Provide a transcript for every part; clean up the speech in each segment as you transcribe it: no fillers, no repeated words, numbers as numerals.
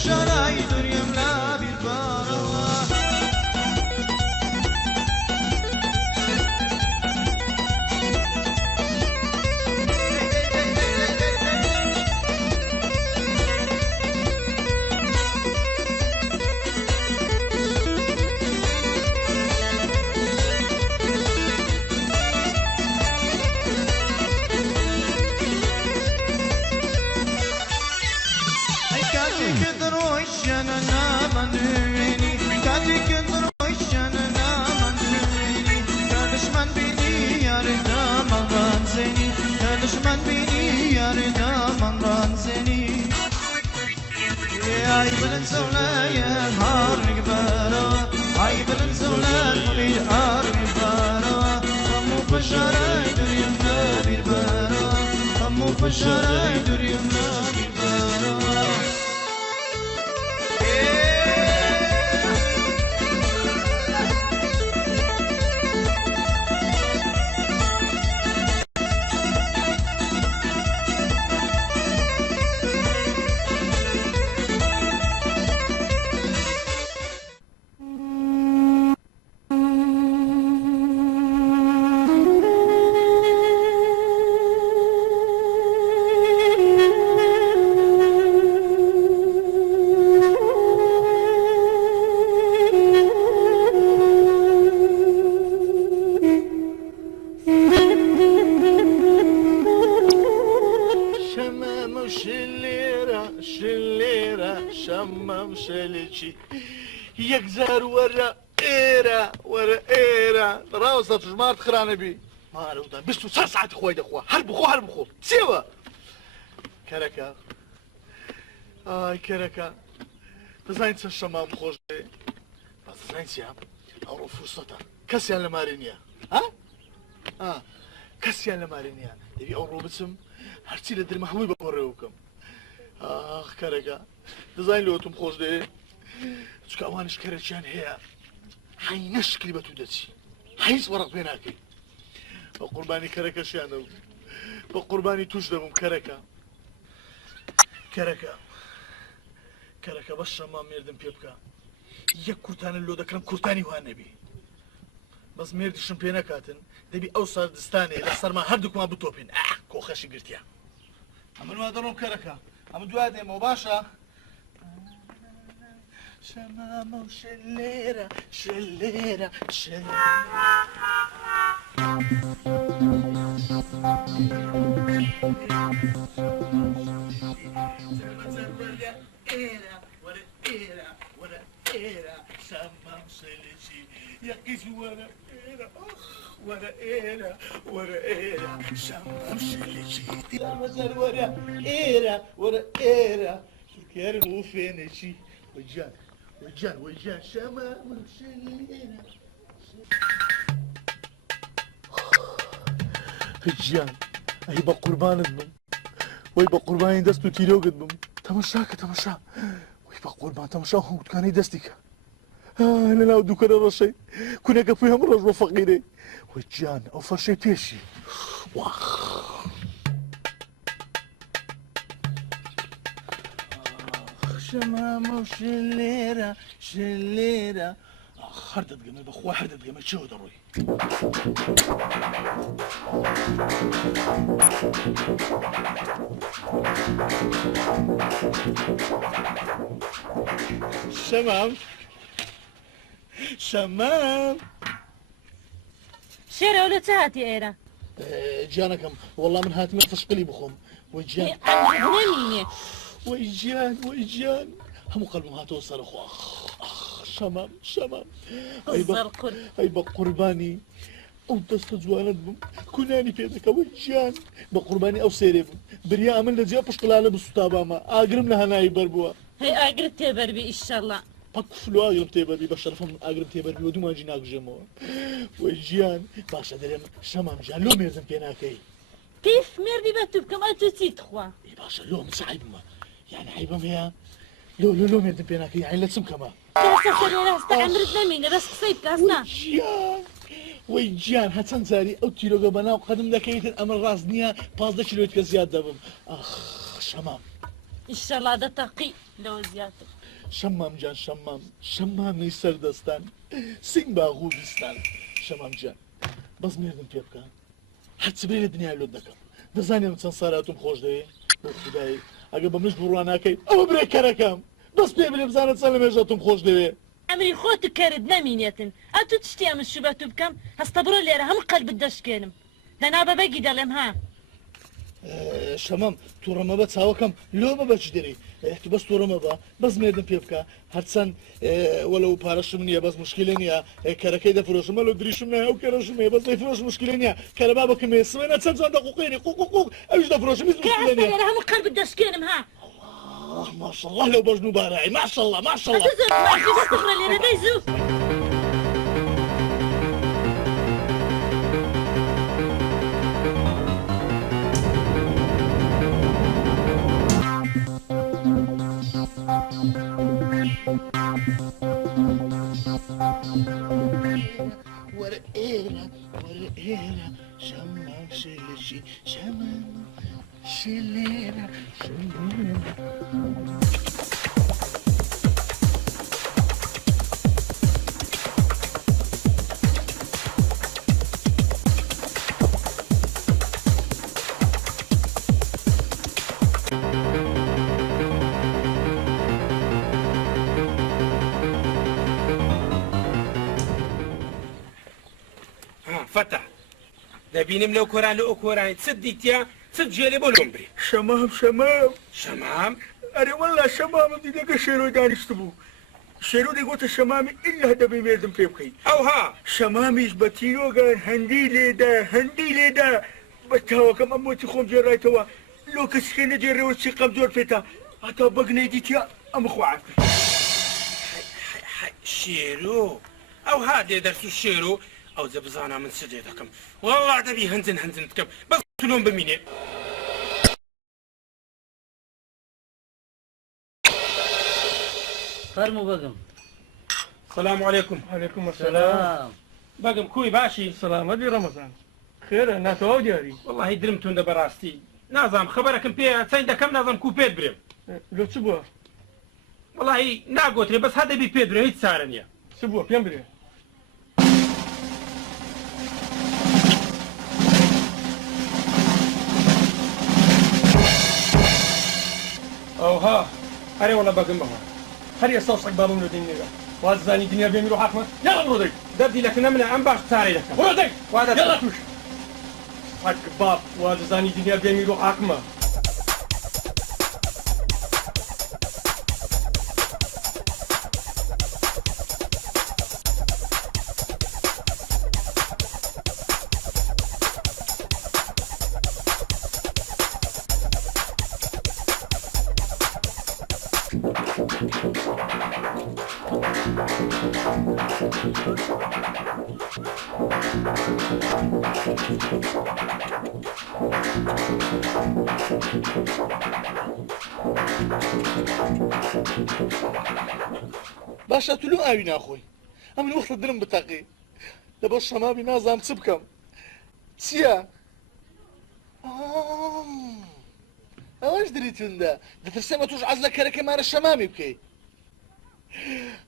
بشراي دريم لا بالباروا من بيني يا رضا من رانزني يا عيبن زولايا هار مقبارا عيبن زولايا مقبار مقبارا أمو بشراي دريم نابي البارا أمو بشراي دريم نابي البارا شمم شلشي يكزر ورا إيرا ورا إيرا راوسة جماعة خرانة بي ما رودا بستو ساعة خوي دخوا هرب خو سيوا كركا كركا تزاين الشمام خوش بس زين سيام أو فرصتها كسيان لمارينيا ها كسيان لمارينيا يبي أورو بسم هرتي لدر محمود بقريوكم كركا دزاين لوتم خوش ده چکه اوانش کرچیان هیا حینش کلیبه تو دتی حیث ورق بیناکی با قربانی کرکا شیانو با قربانی توش دمم کرکا باش شما میردم پیبکا یک کورتان لو دکرم کورتانی وان نبی بس میردشم پینا کاتن دبی او سردستانی لسر ما هر دکما بتوپین کوخشی گرتیا اما نو ادرم کرکا اما دوادی مباشا شمامة وشليرة شليرة شمام شلشي يقيس ورا إيرة شمام شلشي مزار ورا إيرة سكر مو فينشي وجان شمام شليرة وجان أي بقربان بم وي بقربان دستو تيلو قد بم تمشى وي بقربان تمشى هو كان دستك أنا لا أدو كنا رشي كنا كفيها مرة رجل فقيري وجان أو فرشي بيشي واخ شمامة وشليرة حردت قمر بخوا حردت قمر شو دروي شمام شيرة ولا تهاتي ايرا جانكم والله من هات مفشقلي بخم وجان ويجان هم قلبهم هاتو صرخ شمام اي بقرباني او دست جوانت بم كناني بيدك ويجان بقرباني او سيريفم بريا عمل لجيا بشقلالة بسطابا ما اقرم لها ناي بربوا هي اقرب تبربي ان شاء الله بكفلو اقرب تبربي بشرفهم اقرب تبربي ودو ما جيناك جمو ويجان باشا دريم شمام جان لو ميرزم بيناكي كيف ميردي باتوب كما تسي تخوا اي باشا لو مسعيب ما يعني عيبا فيها لو ميردم بيناكي يعني لا تسم كما كاسا سريرا استعمرتنا مين بس قصيب كاسنا ويجان هاتسان زاري او تيلو قبنا وقدم دكيت الامر راس نيا 15 كيلو زيادة دبم اخ شمام ئیشەڵا دەتەقی لەوە زیاتر. شەمام جان شەمامی سەردەستان سنگ باغ و بیستان. شەمام جان بەس مێردم پێ بکە هەرچ بێ لە دنیا لۆت دەکەم. دەزانێم چەند ساراتم خۆش دەوێ بۆ خودایی ئەگە بە مشت بڕوان ناکەیت ئەوە برێکەرەکەم بەس پێ بێ بزانە چەند لە مێژەتم خۆش دەوێ. ئەمری خۆت کرد نەمینێتن ئەتو تشتی ئەمە شوبەت بکەم هەستە بڕۆ لێرە هەموو قەلبت دەشکێنم دەنا بەبەگی دەڵێم ها. شەمام تووڕەمە بە چاوەکەم لۆمە بەچ دەری تو بەس تووڕەمە بە بەس مێردم پێ بکە هەرچەند وەلەو پارەشم نییە بەس مشکلە نییە کەرەکەی دەفرۆشمە لە دریشم نایە ئەو کەرەشمێ بەس دەیفرۆش مشکلە نییە کەرەبا بکەمێ سوێنە چەند چۆن دەقوقێنی قوق ئەوش دەفرۆشم هیچ مشکلە نییە. لێرە هەموو قەلبت دەشکێنم ها. ماشەڵڵا لەو بەژن و بارایی ماشەڵڵا ماشەڵڵا. بڕە لێرە دەی زوو. شمام شلشي شمام شلينا شمام. فتح دەبینم لەو کۆران لە ئەو کۆرانی چ دیتیا چ جێلێ بۆ لۆم بری. شەمام شەمام ئەرێ وەڵا شەمامم دیدەکە شێرۆی دانیشت بوو شێرۆ دەیگوتە شەمامی ئللا دەبێ مێردم پێ بکەیت. ئەوها شەمامیش بە تیرۆگان هەندی لێدا بە تاوەکەم ئەم بۆتی خۆم جێڕایتەوە لۆ کەسکە نەجێڕێەوە چی قەم زۆر پێێتە هەتا بەگنەی دیتیا ئەمە خوعات شێرۆ ئەوها دێ دەرس و شێرۆ ئەو جە بزانە من چ دێ دەکەم وەڵا دەبی هەنجن بکەم بەس تلۆم بمینێ. فەرموو بەگم. سلام علیکم. علیکم السلام. بەگم کوی باشی؟ سلامەتی ڕەمەزان خێرە ناتەواو دیاری. وەڵاهی درم تونندە بەڕاستی نازام خبرەکەم پێ چەند دەکەم نازام کو پێت برێم. لۆ چ بووە؟ وەڵاهی ناگۆترێ بەس هەدەبی پێت برێ هیچ چارە نییە. چ بووە پێم برێ؟ ئەوها هەرێ وەڵە بەگم بەوە هەر ئێستا سەگ باڵم لە دینێگە واز زانی دنیا بێمیر و حاکمە یاڵە بڕۆ دەی دەردی لەکە نەمنە ئەم باش چارەی دەکەم. بڕۆ دەی وادە یاڵە توش حەک باب واز زانی دنیا بێمیر و حاکمە. باشە تولو ئاوی ناخۆی ئەمن وەختە درم بتەقی لەبە شەمامی نازام چ بکەم چییە؟ ئەوەش دریتوندا دەترسێمە توش عەز لە کەرەکەمانە شەمامی بکەی.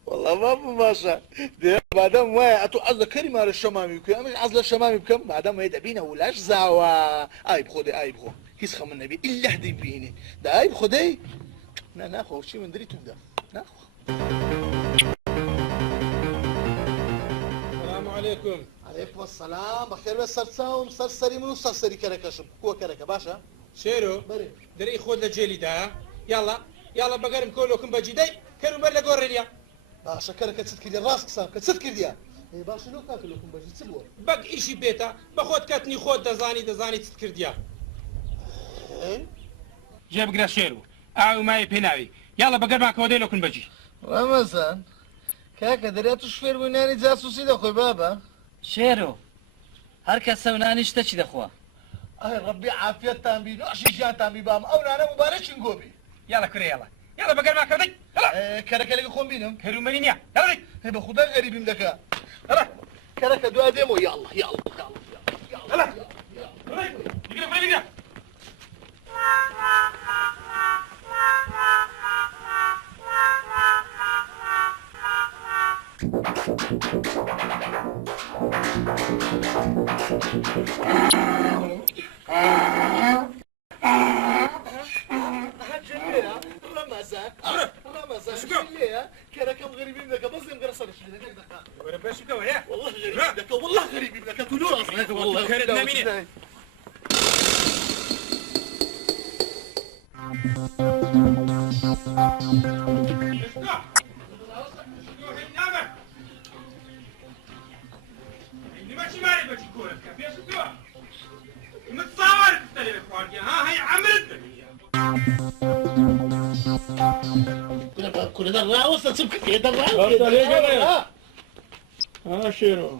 وەڵا بابم باشە دێ بادەم وایە ئەتۆ عەز لە کەری مارە شەمامی بکەی ئەمەش عەز لە شەمامی بکەم بادەم وایە دەبینە ولاش زاوە ئای بخۆ دێ ئای بخۆ هیچ خەمن نەبی ئیلا دەی بینێ دا ئای بخۆ دەی ناخۆ چی من دریتوندا ناخۆ. سلام علیکم. عليكم السلام بخير بس سرساوم سرسري منو سرسري كركشم كو كركه باشا شێرۆ بەرێ دەرەی خۆت لە جێلیدا یاڵە بەگەرم کۆلۆکم بەجیدەی کەروبەر لە گۆڕێنیا باشا كركه تسد كردي راس قسام كتسد كردي اي باشا لو كاكلكم بجي تسبوا بەگ ئیشی پێتە بە خۆت کەتنی خۆت دەزانی چت کردیا. جێبگرە شێرۆ ئاو مایە پێناوی یاڵە بەگەرماکەوە دەی لۆکن بەجی. رمضان كاكا دريتو شفير ويناني جاسوسي دخوي بابا شێرۆ هەر کەسە و نانی شتەچی دەخوا. اي ربي عافيتان بي نوشي جاتان بي بام او انا مبارك نقوبي یاڵە کورێ یاڵە بەگەرماکەوە دەی كركه لك خون بينهم هەرومەنی نییە یاڵە هي بخدا غريب مدكا هلا كركه دو ادمو يا الله يا الله يا الله يلا يلا كركم غريبين لك بس يمكن اصلا ولا باش كوا والله غريبين لك والله غريبين لك تقولوا اصلا والله كردنا مين ماشي مالي باش يكون كيف شفتوا متصور بالتليفون ها هي عملت كل ده راوس تسبك كده هذا ليه راوس ها شيرو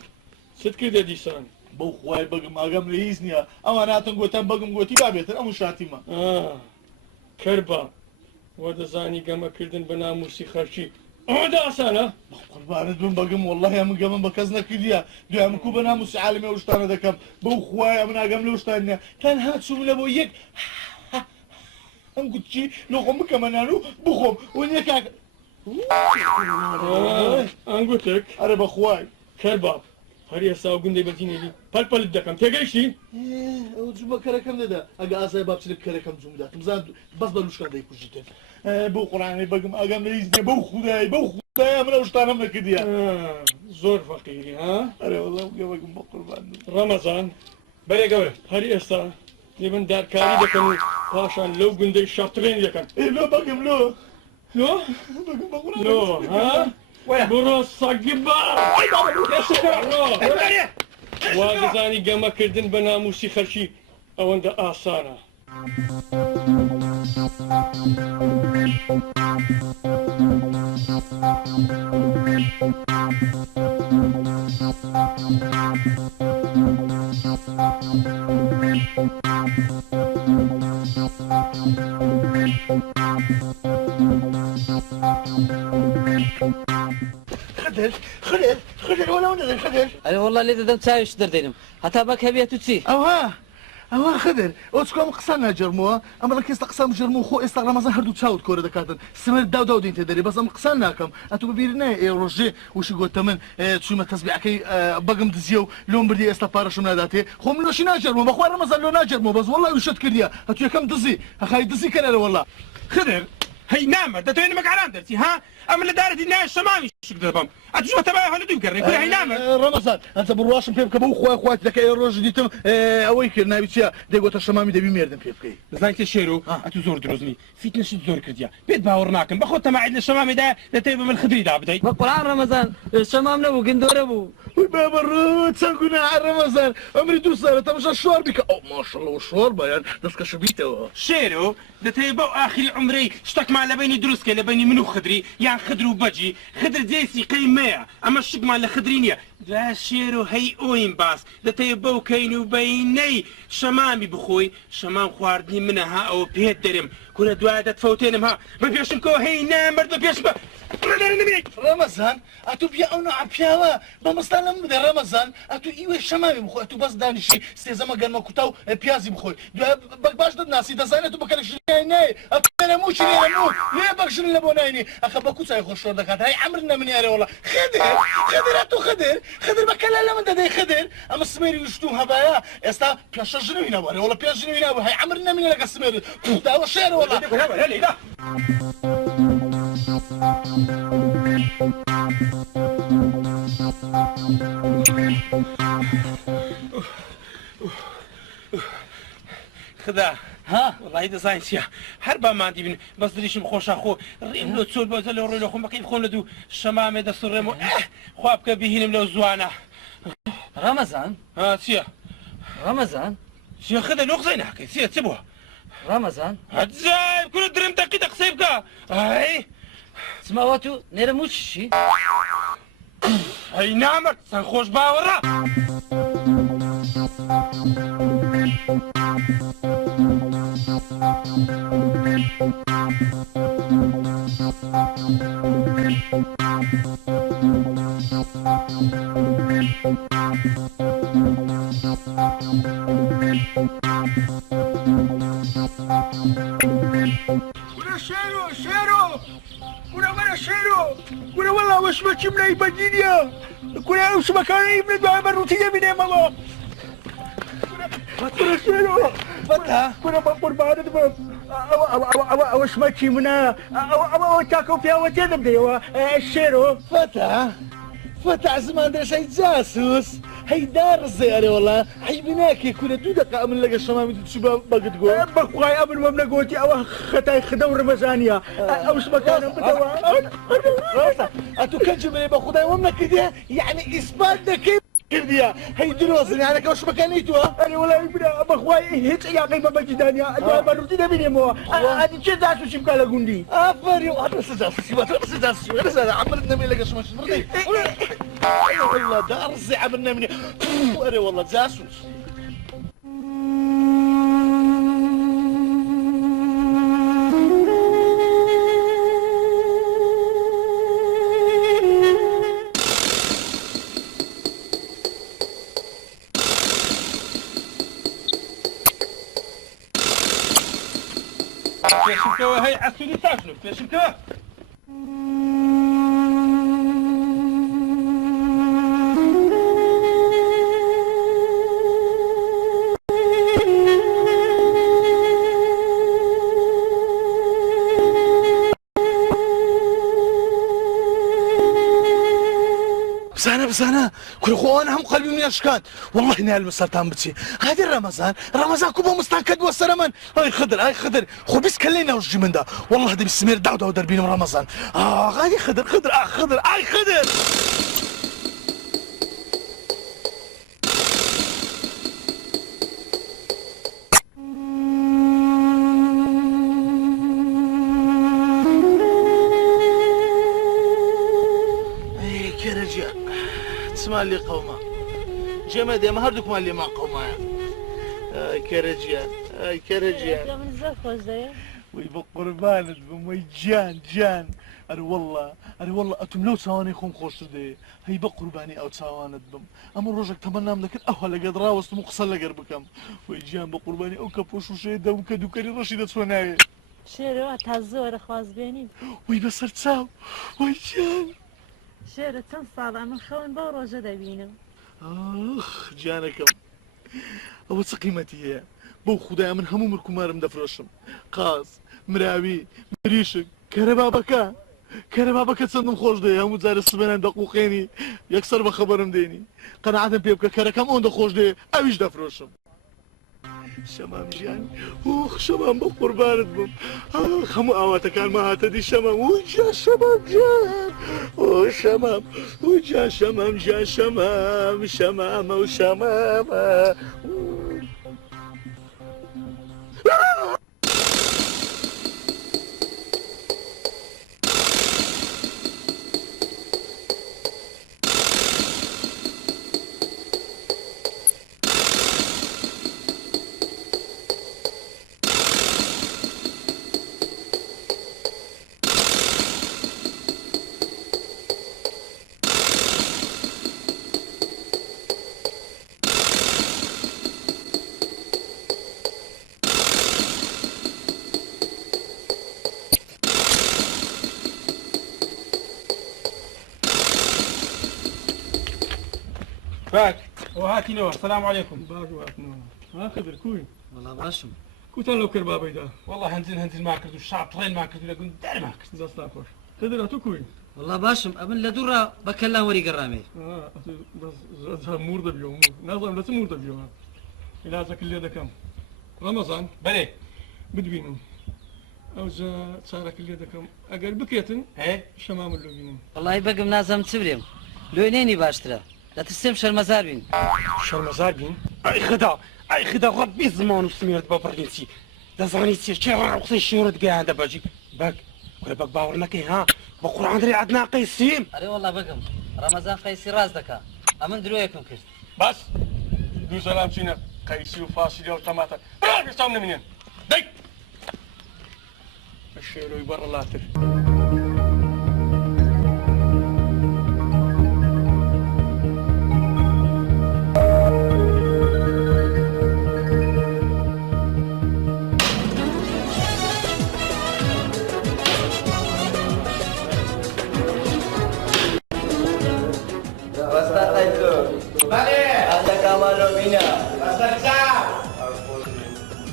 ست كده ديسان بو خوای بگم اگم لیزنیا اما ناتن گوتم بگم گوتی بابیتر امو شاتیما كربا وهذا زاني قام كردن بناموسي خرشي هذا أصلا قربانت من بگم والله يا من قام بكزنا كليا دو يا من كوب ناموس عالمي وشتانا دكم بو خوای من اگم لوشتانا كان هات شو من ابويك ام قلت شي لو قم كمان انو بخم وينك أنقولك اري بخواي كربا هري أساو قندي بديني لي بل الدكم تيجيشي جمع كركم ده اگه آسای بابچلک كركم جمع ده مزان بس بلوش كان ده يكون جدا بو قرآني بگم اگم ليزني بو خداي من وشتانا من كديا زور فقيري ها اري والله بگم بقربان رمضان بري قبل هري أسا لمن دار كاري دكم باشان لو قندي شاطرين دكم ايه لو بگم لو لو بگم بقرآن لو ها برو صقبا واغزاني قام كردن بناموسي خرشي او عند آسانا خدر ولا ولا خدر أنا والله اللي دم تساويش دردينم حتى بك هبيه تتسي اوه خدر اوتكم قصنا جرمو اما لك استقسام جرمو خو استغرام زهر دو تشاوت كوره دكاتن سمر داو دين تدري بس ام قصناكم انتو بيرنا اي روجي وش قلت من تشو ما تسبيعكي بقم دزيو لون بردي استبارش من داتي خو من شي ناجرمو بخوار رمضان لو ناجرمو بس والله وشت كرديا هتو كم دزي اخاي دزي كان والله خضر هي نامر ده توين مقعران درتي ها اما اللي دارت الناس الشمامي شو دبم اتجو تبع هلا دوب قري كلها هي نامر رمضان انت بالراش بيبك ابو اخوات لك اي روج ديتم اويك نايبتيا ديغوت الشمامي دبي ميردن بيبكي زايت الشيرو اتو زور دروزني فيتنا شد زور كرديا بيت باورناكم باخذ تما عندنا الشمامي ده تيب من الخضري ده بدي بقران رمضان الشمام نبو قندور ابو بابا الروت سنقولنا على رمضان عمري دوسر انت مش الشور بك او ما شاء الله الشوربه يعني دسك شبيته شيرو ده تيب اخر عمري اشتك مع لبيني دروسك لبيني منو خضري يعني خضر وبجي خضر جيسي قيمه اما الشق مع الخضرينيا لا شيرو هي اوين باس ده تيبو كينو بيني شمامي بخوي شمام خواردني منها او بيت درم كل دوادة تفوتينم ما بيشمكو هي نامر ما بيشم رمضان اتو بيا او نوع بياوا بمستلم ده رمضان اتو ايوه شمامي بخوي اتو بس دانشي سيزما كان مكوتاو بيازي بخوي باش ضد ناسي ده زينتو بكلك شناي اتو انا مو ليه بكشن لبونايني اخبكو ساي خوش دكات هاي عمرنا من ياري والله خدر اتو خدر بكلا لما ده خدر اما سميري نشتو هبايا استا بياشجنو هنا باري والله بياشجنو هنا هاي عمرنا من لك سميري ده هو الشعر والله لا خدا ها والله هيدا ساينسيا هربا ما عندي بس دريش مخوش اخو الريم لو تسول بوزل لو روح ما كيف خون دو الشمامه دا سرمو خوابك بهين لو زوانا رمضان ها سيا رمضان سيا خدا لو خزينا حكي سيا تسبوها رمضان هتزاي كل درم تقيت قصيبك هاي سماواتو نرموش شي هاي نعمر سنخوش باورا ولا والله وش ما كمنا يبدينيا كنا وش ما كان يبني دعاء بروتية من يا ماما فتح كنا قربان بس او شمكي منا او تاكو فيها وتينا بديوا الشيرو فتح زمان درس هي جاسوس هي دار الزيارة والله هي بناكي كنا 2 دقائق من لقى الشمام تشوفها باقي تقول بقواي قبل ما بنقوتي او ختاي خدو رمزانية او شمكانا بدوا اتو كان جملي باخدها ومنك كده يعني اثبات ده كده كرديا هي دروس يعني كوش مكانيتوا انا والله ابن بخواي هيك يا قيمة بجدانيا اجا بروتي ده بيني مو هذه شيء داسو شي بكالا غوندي افري وانا سجاس انا عملنا من لقى شمس مرضي والله دار الزي عملنا مني اري والله جاسوس پێشکەوە هەی ئەسوودی تاکنم پێشکەوە بزانە كل اخوان هم قلبي من اشكان والله نال مسرتان بتي هذه رمضان كوبا مستان كدوا سرمن هاي خضر خو بس كلينا وجي من ده والله دي بسمير داو دربينا رمضان غادي خضر خضر اسمع لي قوما جماد يا ما هردكم اللي مع قوما اي كرجيا من زفوزة ويبقى قربان بمي جان اري والله اتم لو ثواني خم خوش دي هي بقى قرباني او ثواني بم اما روجك تمنى لكن اهل قد راوست مقصل لقربكم ويجان بقرباني او كبوش وشي دم كدوكري رشيدة سوناي شيرو تهزور خواز بيني وي بسر تساو ويجان شيرو چەند ساڵە من خەون بەو ڕۆژە دەبینم جانەکەم ئەوە چ قیمەتی هەیە بەو خودای من هەموو مرکومارم دەفرۆشم قاز مراوی مریشک کەرەبابەکە چەندم خۆش دەیە هەموو جارە سبەنان دەقوقێنی یەکسەر بە خەبەرم دێنی قەنەعەتم پێ بکە کەرەکەم ئەوەندە خۆش دەیە ئەویش دەفرۆشم شەمام ژیان شەمام بە قوربانت بم هەموو ئاواتەکانمە هاتە دی شەمام وجا شەمام جان شەمام وجا شەمام جان شەمامە و شەمامە باك وهاتي نور السلام عليكم ها خضر كوي والله باشم كوتان لو كربابي ده والله هنزل ما كردو الشعب طرين ما كردو لكن دار ما كردو زاستا خوش خضر هاتو كوي والله باشم ابن لدورة بكلام وري قرامي بس مورده بيوم نظام بس مورده بيوم الى ذاك اللي كم رمضان بلي بدبينو او جا صارك اللي كم اقل بكيتن ايه شمام اللي بينو والله بقى منازم تسبريم لوينيني باشترا لا تستم شرمزار بين شرمزار بين اي خدا ربي زمان وسميرت بابرنسي دا زاني سير شر وقتي شورت بها عند باجي باك ولا باك باورنا كي ها بقران دري عندنا قيسيم اري والله بقى رمضان قيسي راس دكا امن درويكم كشت بس دو سلام سينا قيسي وفاصلة وطماطم برا بيستعملنا منين داي الشيرو يبرا لاتر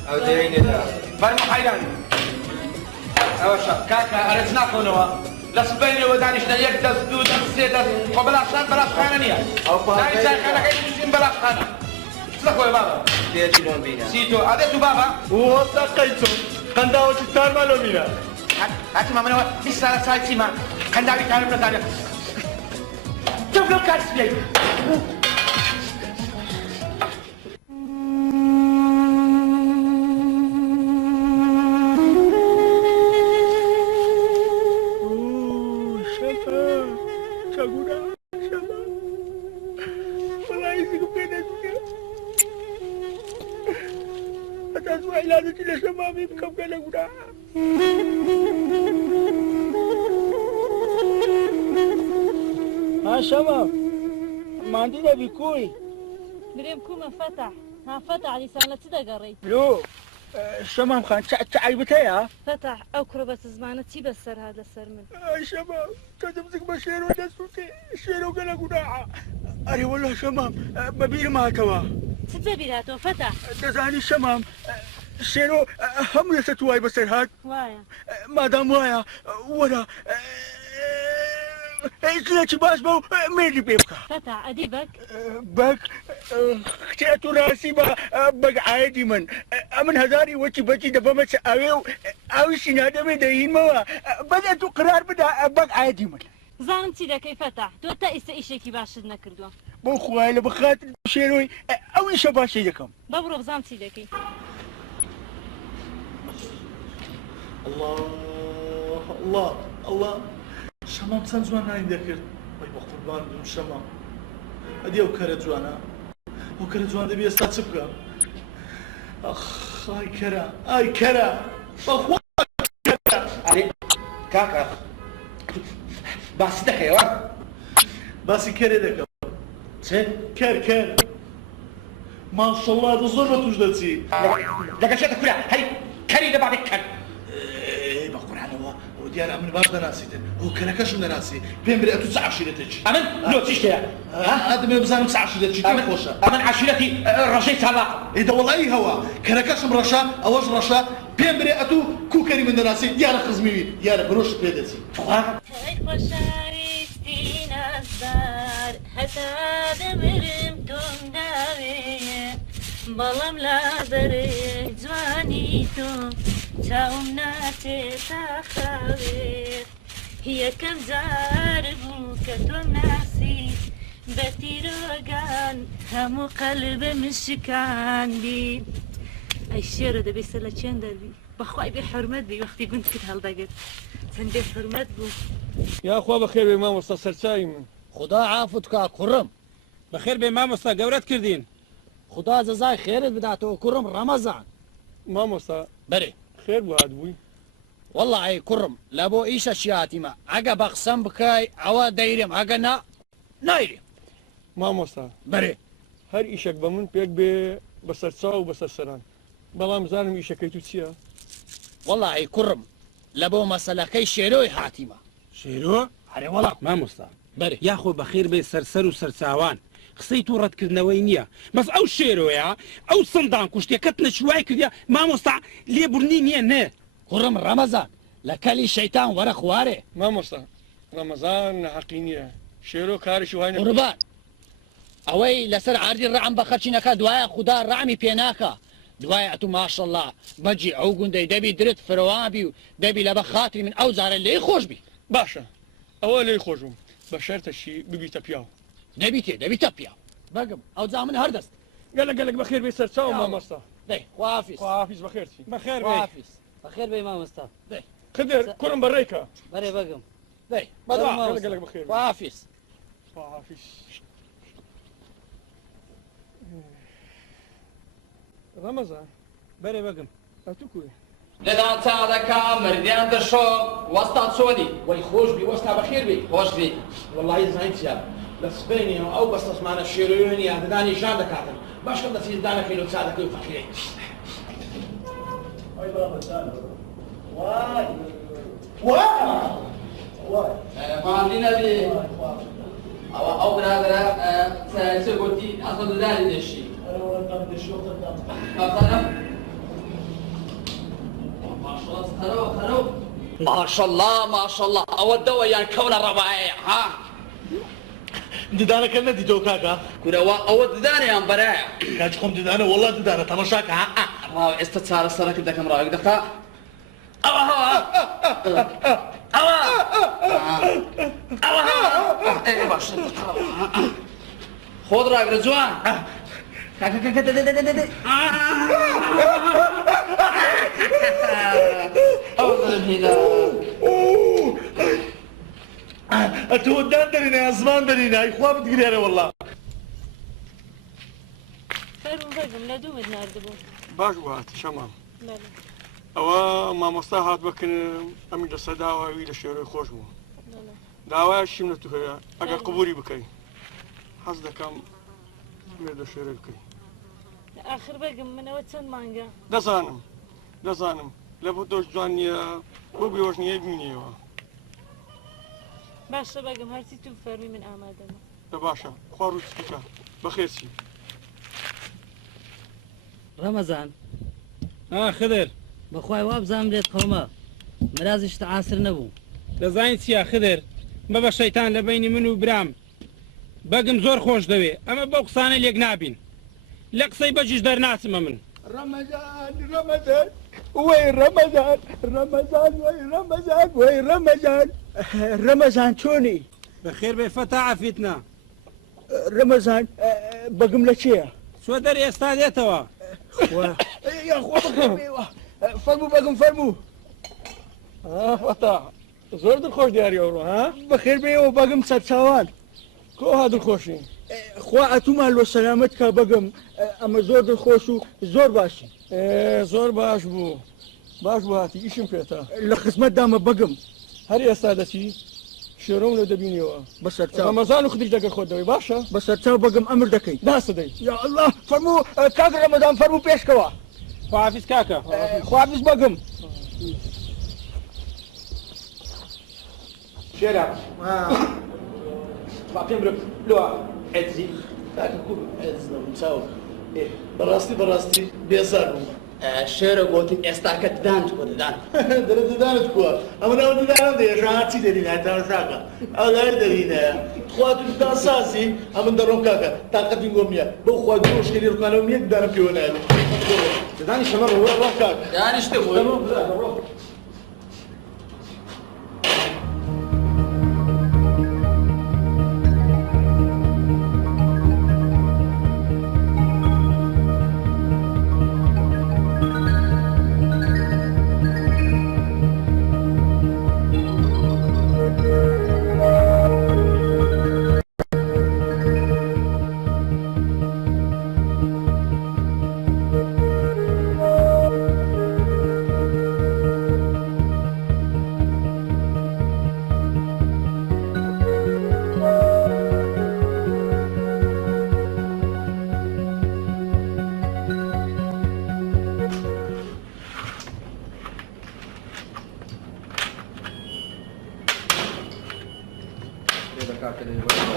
ئەو دەوێنێتە فەرمو حەیران ئەوەشە کاکە ئەرز ناکەونەوە لە سبەینەوە دانیشتە یەک دەست دوو دەست سێ دەست خۆ بەلاشان بەلاشخانە نییە دانی چایخانەکەی نووسین بەلاشخانە چلە خۆی بابە پێچی لۆن بینە سیتۆ ئادێت و بابە وەستا قەیچۆ قەنداوەتی تارما لۆ بینە هاتیمە منەوە 20 ساڵە چای چیمە قەنداوی کارم نەزانێت تۆ لەو کار سپێی شەمە ماندی دەبی کوی برێم کومە فەتح ها فەتح دیسان لە چ دەگەڕێیت لۆ شەمام خان عیبت هەیە فەتح ئەو کوڕە بە زمانە چی بەسەر هات لەسەر من شەمە تۆ دەبزک بە شێرۆ دەسووتێ شێرۆگە لە گوناحە ئەرێ وەڵا شەمام بەبیرم هاتەوە چ جەبیراتەوە فەتح دەزانی شەمام شێرۆ هەموو لەسەر توای بەسەر هات وایە مادام وایە وەرە هیچ باش بەو مێری پێ بکە فەتح ئەدی بەک کتێت و ڕاستی بە بەک ئاەتی من ئەمن هەزاری وەچی بەچی دەبەمە ئەوێ و ئاویشی نادەبێ دەهینمەوە بەدەت و قرار بدا بەک ئاەتی من زانم چی دەکەی فەتح تۆ تا ئێستا ئیشێکی باشت نەکردووە بۆ خوای لە بخاتر شێرۆی ئەو ئیشە باشی دەکەم بە بڕۆ بزانم چی دەکەی الله شەمام چەند جوان ناین دەکرد وەی بە قوربان بم شەمام ئەدی ئەو کەرە جوانە ئەو کەرە جوان دەبی ئێستا چ بکە ئەخ ئای کەرە ئای کەرە بەخوا ئەرێ کاکە باسی دەکەیەوە باسی کەرێ دەکەم چ کەر ماشەڵڵا زۆر بە توش دەچی لەگەشێتە کورە هەی کەری دەبا بێت کەر بە قورانەوە ئەو دیارە من باش دەناسیتن ئەو کەرەکەشم دەناسی پێم برێ تو چ عشیرەتێکی ئەمن لۆ چی شتەیە ئەدەمێ بزانم چ عشیرەتێکی تۆ خۆشە ئەمن عشیرەتی ڕەشەی چالاق ئێدە وەڵایی هەوا کەرەکەشم ڕەشە ئەوەش ڕەشە پێم برێ ئەتو کوکەری من دەناسی دیارە خزمیوی دیارە برۆشت پێ دەچی خۆشەویستی نازدار هەتا دەمرم تۆم داوێ بەڵام لادەرێ جوانی تۆ چاوم ناتێتا خاوێت یەکەم جار بوو کە تۆم ناسی بە تیرۆگان هەموو قەلبم شکاندی ئەی شێرە دەبێت سەر لە چێن دەبی بەخوای بێ حرمەت بی وەختی گوند کرد هەڵدەگرت چەندێ حرمەت بوو یاخوا بەخێر بێ مامۆستا سەرچاوی من خدا عافت کا کوڕم بەخێر بێ مامۆستا گەورەت کردین خدا جەزای خێرت بداتەوە کوڕم ڕەمەزان مامۆستا بەرێ خێر بوو هاتبووی والله ئەی کوڕم لە بۆ ئیشە شیاتیمە ئەگە بە قسەم بکای ئەوە دەیرێم ئەگە نایرێم مامۆستا بەرێ هەر ئیشێک بە من پێک بێ بەسەر چاو و بەسەر سەران بەڵام زانم ئیشەکەی تو چییە والله ئەی کوڕم لە بۆ مەسەلەکەی شێرۆی هاتیمە شێرۆ هەرێ وەڵا مامۆستا بەرێ یاخۆ بەخێر بێ سەرسەر و سەرچاوان قسەی تو ڕەتکردنەوەی نییە بەس ئەو شێرۆیە ئەو سندان کوشتێکەت نەچوای کردیا مامۆستا لێبوورنی نییە نێ کوڕم ڕەمەزان لە کەلی شەیتان وەرە خوارێ مامۆستا ڕەمەزان نەحەقی نییە شێرۆ کارش وای قوربان ئەوەی لەسەر عاردی ڕەعم بە خەرچینەکە دوایە خوددا ڕەعمی پێناکە دوایە ئەتو ماشەڵڵا بەجی ئەو گوندەی دەبی درت فرەوابی و دەبی لە بە خاتری من ئەو جارە لێی خۆش بی باشە ئەوە لێی خۆشم بە شەرتەشی ببیتە پیاو دەبی تێ دەبیتە پیا بەگم ئەو جا من هەردەست گەلە گەلک بەخێر بێ سەرچاو مامۆستا دەی خوافیز خواحافیز بەخێر چی بەخێر بێ خوافیز بەخێر بێ مامۆستا دەی خدر کوڕم بەڕێکە بەرێ بەگم دەی گەلە بەدوا گەلک بەخێر خوافیز خواحافیز ڕەمەزان بەرێ بەگم ئەتو کوی لەدا چاڵەکە مردیان دەشۆ وەستا چۆنی وەی خۆش بی وەستا بەخێر بی خۆش بی وەڵی زانیتیا لە سبینیەوە ئەو بەستەسمانە شێرۆیۆنی یاددانی شان دەکاتن باشکەم دە سیزدانەکەی لە چادەکەی و فەقیرەی ماڵی نەبی ئەو برادرە چ گوتی ئەسە ددانی دێشی ما شاء الله ما شاء الله او الدواء يعني كون الرباعي ها ددانك الندي تو كاكا كورا او دداني يا برايا كاتكم ددانه والله ددانه تماشاك ها راو استتصار السنه كده كم رايك دقه ايه باش خذ رايك رجوان اتودان درينا يا زمان درينا اخوان بتقري انا والله فەرموو بەگم لە دوو مت ناردبوو باش وهاتی شەمام بەڵێ ئەوە مامۆستا هات بکردم ئەمی لەسەر داواوی لە شێوەی خۆش بوو بەڵێ داوایشیم لە تو هەیە ئەگەر قبولی بکەی حەز دەکەم لێ لە شێرە بکەی آخر بەگم منەوە چەند مانگە دەزانم لە بۆ دۆش جوان نییە بۆ بێوەش نییە بینیەوە باشە بەگم هەرچی تو فەرمی من ئامادەمە لە باشە خوا ڕووت بکە بەخێرچی ڕەمەزان خدر بەخوای وابزانم لێت قەومە مرازیش تەعاسر نەبوو دەزانی چیە خدر بە بە شەیتان لە بینی من و برام بەگم زۆر خۆش دەوێ ئەمە بەو قسانە لێک نابین لە قسەی بەجیش دەرناچمە من رمضان وي رمضان رمضان شوني بەخێر بێ فەتا عەفیتنا رمضان بقم لك شيء سوە دەر ئێستا دێتەوە يا اخوة بقم فرمو فەتا زۆر دڵخۆش دیاری ئەوڕۆ ها بخير بيه وبقم سرساوان کۆ ها دڵخۆشی خوا اتوما لو سلامتك بقم اما زور الخوشو زور باشي زۆر باش بوو هاتی ئیشم پێێتە لخدمت دام بقم هەر ئێستا دەچی شێرۆم لە دەبینیەوە بسرتاو ڕەمەزان و خدیش دەگەر خۆت دەوەی باشە بسرتاو بقم امر دكي داستە دەی يا الله فرمو كاك رمضان فرمو بيشكوا خواحافیز کاکە خوابس بقم شيرا باقيم رب لو عزي كاكا كل عزنا ونساوي ايه براستي بيزارو شيرا قلت استاكت دان تقول دان درد دانت كوا اما ناو دانت دي شاعتي درينا تنشاكا او غير درينا خواتو دانساسي اما ندرون كاكا طاقة نقوميا بو خواتو مشكلي ركانو ميك دانا بيونا داني شمر روح كاكا يعني اشتغل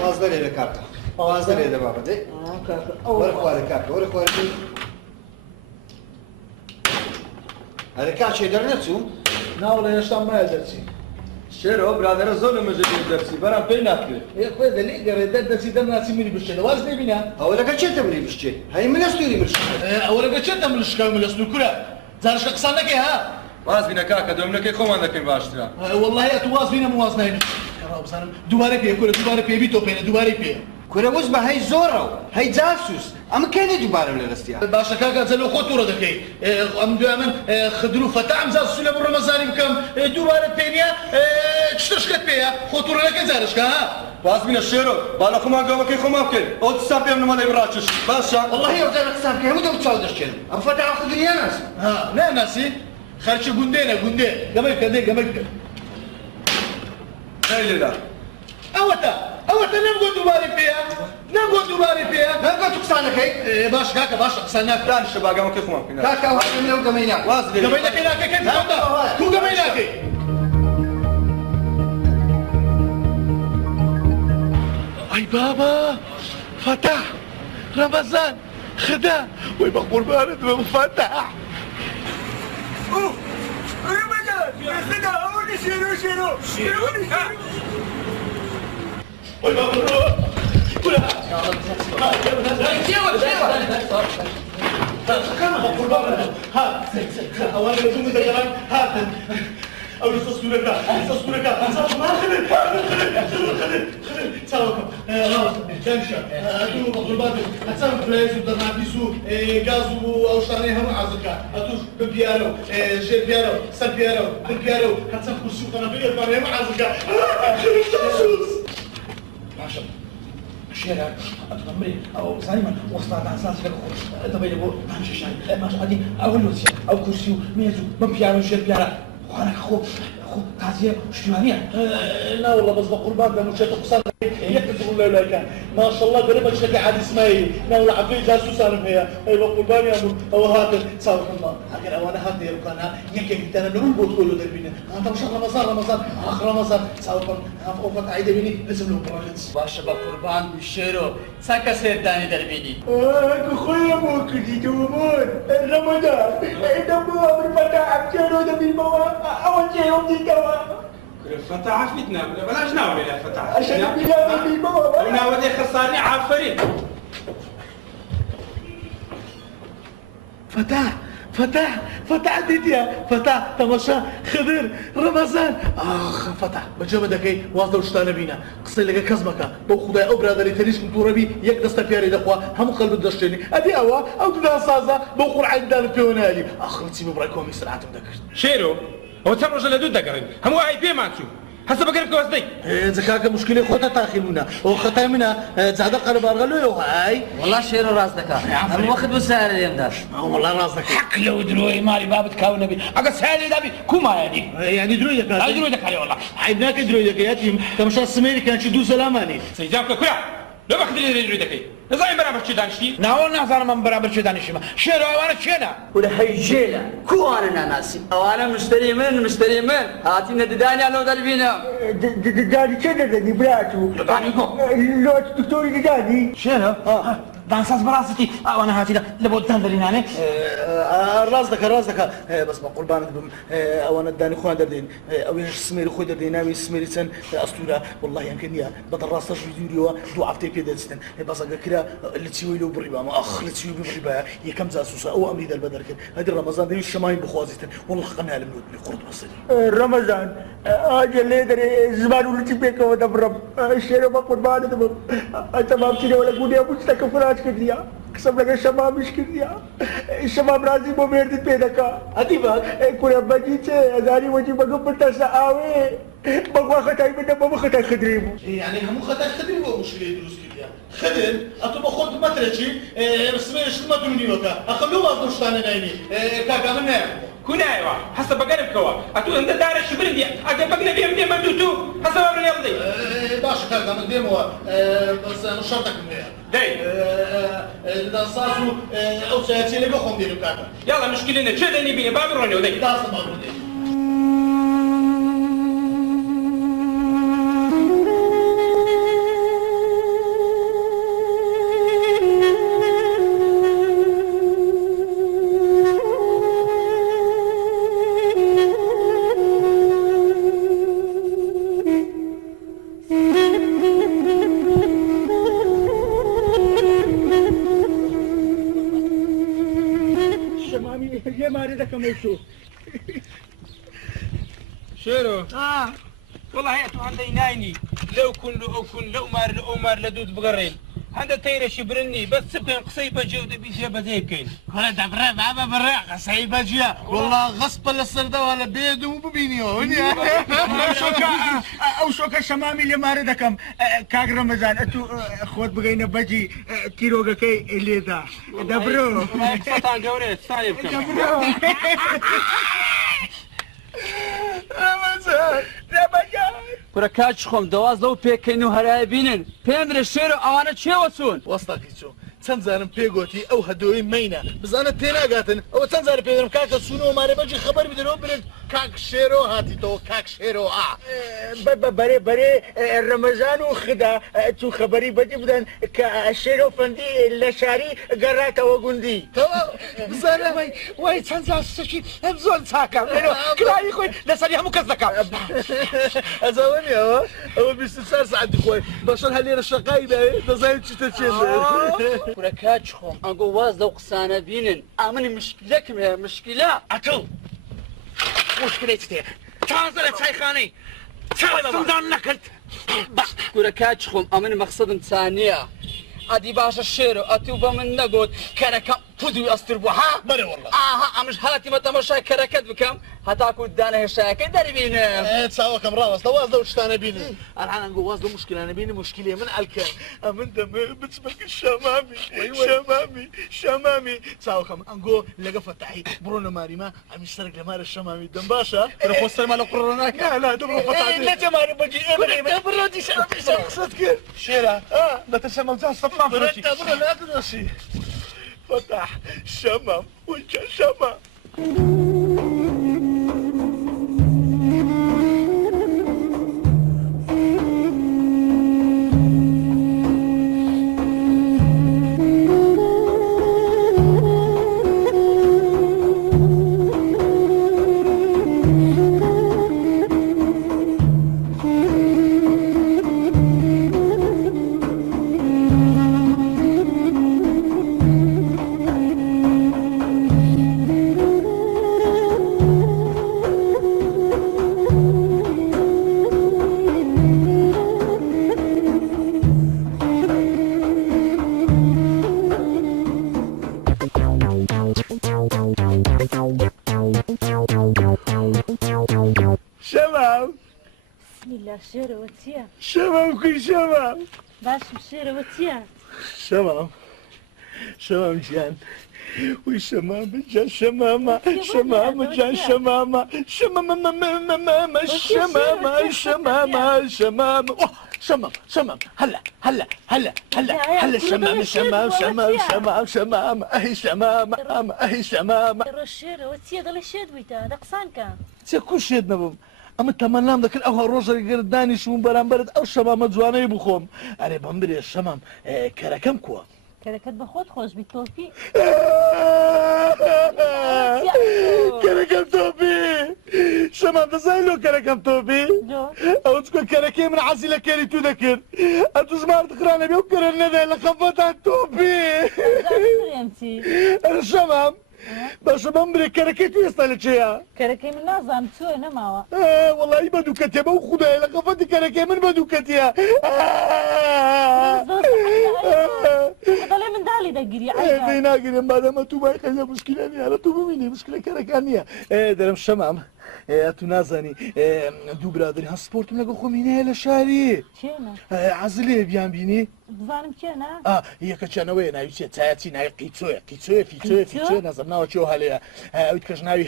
Ağızda nerede karka? Ağızda nerede baba de? Oraya koyalım karka, oraya koyalım. Hadi kaç şeyler ne tüm? ناولا يشتم ما يدرسي شێرەوە برادرە زۆر لە مەژەی دەرسی بەرام پێی ناکرێت يا اخوي دليل قريت درسي دم ناسي مني بالشيء وازني بينا Havada kaç şey temeli bir şey? Hayır mı nasıl yürüyeyim bir şey? اولا قلت انت من الشكاوي من الاسلوب كلها زارش قصان لك ها واز بینە کاکە دۆمنەکەی خۆمان دەکەین باشترە والله اتواز بينا موازنين دوباره بيه كل دوباره بيه بيتو بينا دوباره بيه Kure uzma hay zorro, hay casus. Ama kendi dubarım lirası ya. باشا كاكا زلو خطورة دكي ام دائما خدرو فتح مزاز سلم رمضاني بكم دوباره بينيا تشترشكت بيها خطورة لك زارش ها واز بینە شێرۆ بالا خۆمان گەوەکەی خۆمان بکەین ئەو سا پێم نمەڵی بڕاچش باشە والله يرضى لك سام كده مدة بتصادر شنو. أم فتح أخذ لي ناس. ها لا ناسي خرش قندينا قندي قمك كده قمك خیلی لا اوتا نبغى دوباره بيها نبغى دوباره بيها Ne kadar tutsana kay? باش كاكا باش قصناك دانیشە باگەمەکەی خۆمان بکەین Kaka var mı ne ugamina? واز لێ قميناك هناك كيف تقول كو قميناك اي بابا فتح رمضان خدا ويبقى قربانة بفتح خدا اوني شيرو وي بابا كلها ها اولا لازم كمان ها او تصورك تساوكم دمشة اتو بقربات اتسام فلايس ودرنافيسو غازو او شاني هم عزكا اتو ببيارو جي بيارو سل بيارو بيارو اتسام كرسي وطنابيل باري هم عزكا ماشا شيرا أتمرين أو سايمن وسط عن أساس لك تبي يبغى ماشي شاي ماشي عادي أو لوسيا أو كرسي ميزو ببيارو جي بيارو وأنا أخو تعزية شلونية؟ لا والله بس بقربان لأنه شيء قصار يكتب ولا كان ما شاء الله قريبا شكل عاد اسماعيل لا ولا عبد جالس سالم هي أي بقربان يا أو هذا سالم الله أجل أو أنا هذا يبقى أنا يمكن أنا نقول بقول له دربينا أنت مش رمضان آخر رمضان سالم أنا أوقات عيد بيني لازم له برانس باش بقربان بالشيرو ساكا سيداني دربيني خويا مو كذي دومون رمضان دمو بالفتاة شيرو دبي بوا أول شيء يوم فتح عفتنا بلاش ناوي لا فتح عشان بيلاقي بابا انا ودي خسرني عفرين فتح ديديا فتح تماشى خضر رمضان فتح بجمدك واصل وشتانا بينا قصي لك كزمك بو خداي او برادري تريش كنتوربي يك دست بياري دخوا هم قلب الدشتني ادي او تدا صازا بو قر عند دار فيونالي اخرتي ببراكم سرعتهم ذكرت شيرو هو تمرج لدود دقرن هم واعي بيه ماتشو حسب قرب كوسدي زكاك مشكله خوتا تاخيمنا وخطا منا زاد قلب ارغلو هاي والله شيرو راس دكا انا واخد مسار اليوم داش والله راسك حق لو دروي مالي بابت كاونا بي اقص هالي دابي كوما يعني درويدك درويدك علي والله عيبناك درويدك يا تيم تمشى السميري كان شدو سلاماني سيجابك كلها لو باخذ لي درويدك زين برابر شي دانشتي ناول نهضر من برابر شي دانشما شيرو وانا شينا ولا هيجيلا كو انا ناسي وانا مشتري من هاتي نداني على دربينا دادي كذا دادي براتو لو دكتوري دادي شنو؟ دانساس براستي وانا هاتي لبود تندرين انا راسك بس بقول بانك وانا داني خوان دردين او السمير خو دردين ناوي سمير سن اسطوره والله يمكن يا بدل راسك فيديو دو عفتي كده دستن بس كده اللي تسوي له بريبه ما اللي تسوي بريبه هي كم جاسوسه او امري ذا البدر كده هذه رمضان دي الشماين بخوازتن والله قناه الموت بقرط مصري رمضان اجل لي زمان ولتي بك ودبرب الشيء ما قربان دبر انت ما بتجي ولا قولي ابو تكفرات كذيا قسم لك الشباب مش كذيا الشباب راضي مو بيرد بيدك اديبك كل بجيت ازاري وجي بقبل تساوي بقوا ختاي من ما ختاي خدريمو يعني هم ختاي خدريمو مش يدرس كذيا خدم اتو باخذ مترشي رسمي شو ما تقولي وكا اخلوه ما ادوش ثاني نايني كاكا من كنا ايوا حسب قرب كوا اتو انت دار شبرندي اجا بقنا بيم دي مدوتو حسب ابن يلدي باش كاكا من ديمو بس انا شرطك منها داي اذا صاروا او سياتي لي بخون ديرو كاكا يلا مشكلنا تشدني بيه بابروني وداي لازم بابروني شيرو والله هي عندي نايني لو مار لدود بقرين عند تيرة شبرني بس سبتين قصيبة جودة بيجيبها زي كين ولا دبرة بابا برا قصيبة جيا والله غصب للسردة ولا بيدو مو ببينيو او شوكا شمامي اللي ماردكم كاك رمضان اتو اخوات بغينا بجي كيروغا كي اللي دا دبرو فتان قوريت صايب كم دبرو رمضان بركاتش خم دواز لو بيكينو هراي بينن بيندر الشيرو اوانا تشي وسون وسطك شو چەند زارم پێگوتی ئەو هەدۆی مەینە بزانە تێناگاتن ئەوە چەند زار پێدرم کاکە سونۆمانێ بەجی خەبەر بدرەوە برێت کاک شێرۆ هاتیتەوە کاک شێرۆ بەرێ ڕەمەزان و خدا تو خەبەری بەدی بدەن کە شێرۆ فەندی لە شاری گەڕاتەوە گوندی بزانە وای چەند جار شتێکی زۆر چاکەم کراوی خۆی لەسەری هەموو کەس دەکەم ئەزەوە نیەوە ئەوە 24 ساعت دخۆی بەشەر هەلێرە شەقای داوێ دەزانێت چتە چێن کورە کاچ خۆم ئەنگۆ واز لەو قسانە بینن ئامنی مشکلەکم هەیە مشکلە ئەتڵ مشکلەی چ تێ تازە لە چایخانەی چاوەدان نەکرد کورە کاچ خۆم ئەمن مەقسەدم چانییە ئەدی باشە شێرۆ ئەتوو بە من نەگوت کەرەکە پودوی ئەستر بوو ها بەرە وەڵڵا ئاها ئەمش هاتیمە تەماشای کەرەکەت بکەم هەتاکو دانە هێشایەکەی دەربینم چاوەکەم ڕاوەستە واز لەو شتانە بینی ئەلحان ئەنگۆ واز لەو مشکلانە بینی مشکلی من ئەلکە ئەمن دەمێ بچمەکە شەمامی چاوەکەم ئەنگۆ لەگە فەتاحی بڕۆنە ماریما ئەمی سەرک لە مارە شەمامی دەم باشە خۆ سەرما لە قڕۆ ناکە لا دەبڕۆ فەتاحی نەجەمانە بەجی بڕۆتی قسەت کرد شێرە دەتەشە مەوجان سەفمان فرۆشی بڕۆ ناکردۆشی فتح شمم وجه شمم شێرەوە چییە؟ شەمام کوی شەمام باشم شێرەوە چییە؟ شەمام گیان وی شەمام بجان شەمامە شەمامە جان شەمامە شەمام هەلا شەمام ئەهی شەمام ڕۆ شێرەوە چییە دەڵێ شێت بوویتە دەقسانکە چێ کو شێت نەبووم ئەمە تەمەنام دەکرد ئەوها ڕۆژێک گرت دانیشم بەرامبەرت ئەو شەمامە جوانەی بخۆم ئەرێ بەم برێ شەمام کەرەکەم کووە کەرەکەت بە خۆت خۆش بی تۆپی کەرەکەم تۆپی شەمام دەزای لۆ کەرەکەم تۆپی ئەو چکە کەرەکەی من عەزی لە کەری تو دەکرد ئەتو زمار دخرانە بێ و کەرە نەدای لە خەفەتان تۆپی ئەرە شەمام باشە بەم برێ کەرەکەی تو ئێستا لە چێە؟ کەرەکەی من نازانم چۆی نەماوە وەڵی بەدووکەتێ بەو خودایە لە خەفەتی کەرەکەی من بەدووکەتیە دەڵێ من داڵی دەگیری ئەی ناگیرم بادەمە تو بای خەلە مشکلە نیە تو ببینی مشکلە کەرەکان نییە دەرم شەمام تو نازانی دوو برادری هەن سپۆرتم لەگەڵ خۆمینەیە لە شاری عەزلێ بیان بینی؟ بزانم کێنا؟ یەکە چەنەوەیە ناوی چێ چایەتی ناوی قیچۆیە فیچۆ نەزم چۆ هەلەیە ئەویت کەش ناوی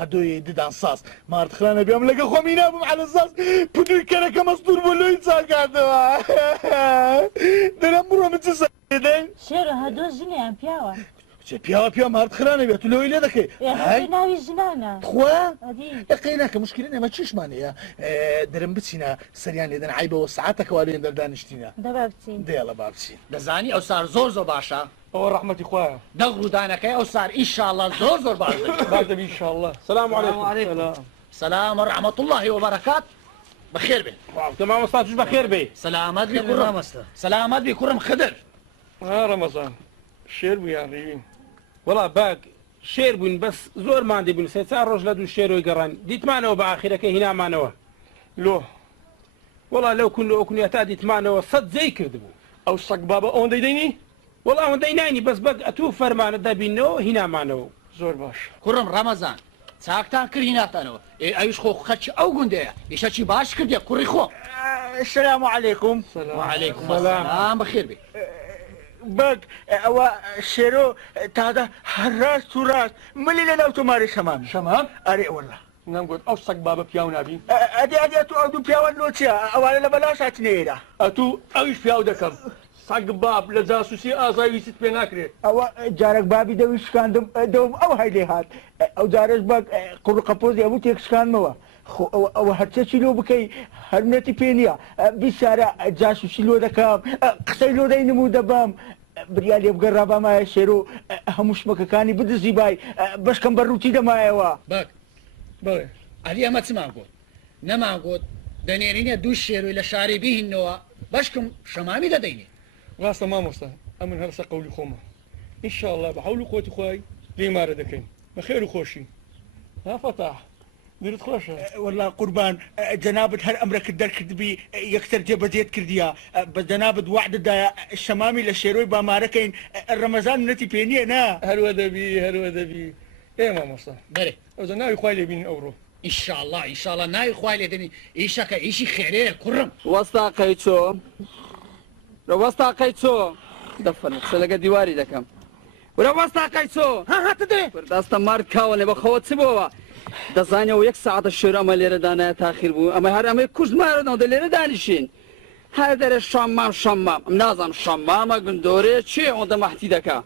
هەدۆی ددان ساز ماردخرانە بیام لەگە خۆمی نابم على ساز پودوی کەرەکە مەستور بۆ لۆی چاکاتەوە دەرم بڕۆ من چ سەدەی؟ شێرە هەدۆ ژنیان پیاوە پیا ماردخرانە بێت لۆی لێ دەکەی ناوی ژنانە خوا ئەقەی ناکە مشکلە نێمە چشمانەیە دەرم بچینە سەریان لێدەن عیبەوە سعاتەکەوا لێن دەردانیشتینە دەبا بچین دێڵە با بچین دەزانی ئەو سار زۆر باشە ئەوە ڕەحمەتی خوایە دەڵ ڕوودانەکەی ئەو سار ئینشاءڵڵا زۆر باش دەبی ئینشاءڵڵا سەلام عەلەیکم سەلام و ڕەحمەت الله وبەرەکات بەخێر بێ تمام ئەستا توش بەخێر بێ سەلامەت بی کوڕم سەلامەت بی کوڕم خدر ڕەمەزان شێر بوویان ڕیوین وڵا باگ شێر بوون بەس زۆر ماندی بوون سێ چار ڕۆژ لە دوو شێرۆی گەڕان دیتمانەوە بە ئاخیرەکەی هینامانەوە لۆ وڵا لەو کون لە ئۆکنیا تا دیتمانەوە سەد جێی کردبوو ئەو سەگ بابە ئەوەندەی دەینی؟ وڵا ئەوەندەی نانی بەس بەگ ئەتوو فەرمانە دەبینەوە هینامانەوە زۆر باش کوڕم ڕەمەزان چاکتان کرد هیناتانەوە ئەویش خۆ خەچی ئەو گوندەیە ئیشەکی باش کردێ کوڕی خۆ السلام علیکم وعلیکم السلام بەخێر بێ بەگ ئەوە شێرۆ تازە هەڕاست و ڕاست ملی لە ناو تۆماری شەمام شەمام ئەرێ وەڵا نەمگوت ئەو سەگ بابە پیاو نابی ئەدی تو ئەو دوو پیاوە لۆ چیە ئەوانە لە بەلاش هاتنێرە ئەتوو ئەویش پیاو دەکەم سەگ باب لە جاسووسی ئازاویست پێ ناکرێت ئەوە جارێک بابی دەوی شکاندم دەوم ئەو هەی لێ هات ئەو جارش بە قوڕقەپۆزی هەبوو تێکشکانمەوە ئەوە هەرچەکی لۆ بکەی هەرونەتی پێ نییە بیسارە جاسووسی لۆ دەکەم قسەی لۆ دەینم و دەبام بریا لێ بگەڕا بامایە شێرۆ هەموو شمەکەکانی بدزی بای بەشکەم بەڕووتی دەمایەوە بەک بڵێ ئەلی ئەمە چمان گوت نەمان گوت دەنێرینە دوو شێروی لە شاری بیهینەوە بەشکم شەمامی دەدەینێ ڕاستە مامۆستا ئەمن هەرسە قەولی خۆمە ئینشاءڵڵا بە حەول و قوتی خۆی لێمارە دەکەین بە خێر و خۆشی ها فەتاح درت خۆشە والله قوربان جەنابەت هەر ئەمرەکە دەرکردبی یەکسەر جێبەجێت کردیە بە جەنابەت وعددایە شەمامی لە شێرۆی بامارەکەین ڕەمەزان منەتی پێ نییە نا هەروە دەبی ئێ مامۆستا بەرێ ئەوزە ناوی خوای لێبینین ئەوڕۆ ئیشاءڵڵا ناوی خوای لێ دەنی ئیشەکە ئیشی خێرەیە کوڕم وەستاقەی چۆ وەستاقەی چۆ دەفەن قسە لەگە دیواری دەکەم ورە وەستاقەی چۆ هاتە دێ بەرداستە مار کاوە لێ بەخەوە چ بۆەوە دەزانەوە یەک ساعتە شێر ئەمە لێرەدانایە تاخیر بوو ئەمە هەر ئەمەی کوژمارەدەوە دە لێرە دانیشین هەر دەرێ شەمام ئەم نازانم شەمامە گندۆرێ چێ ئەوەندە مەحتی دەکا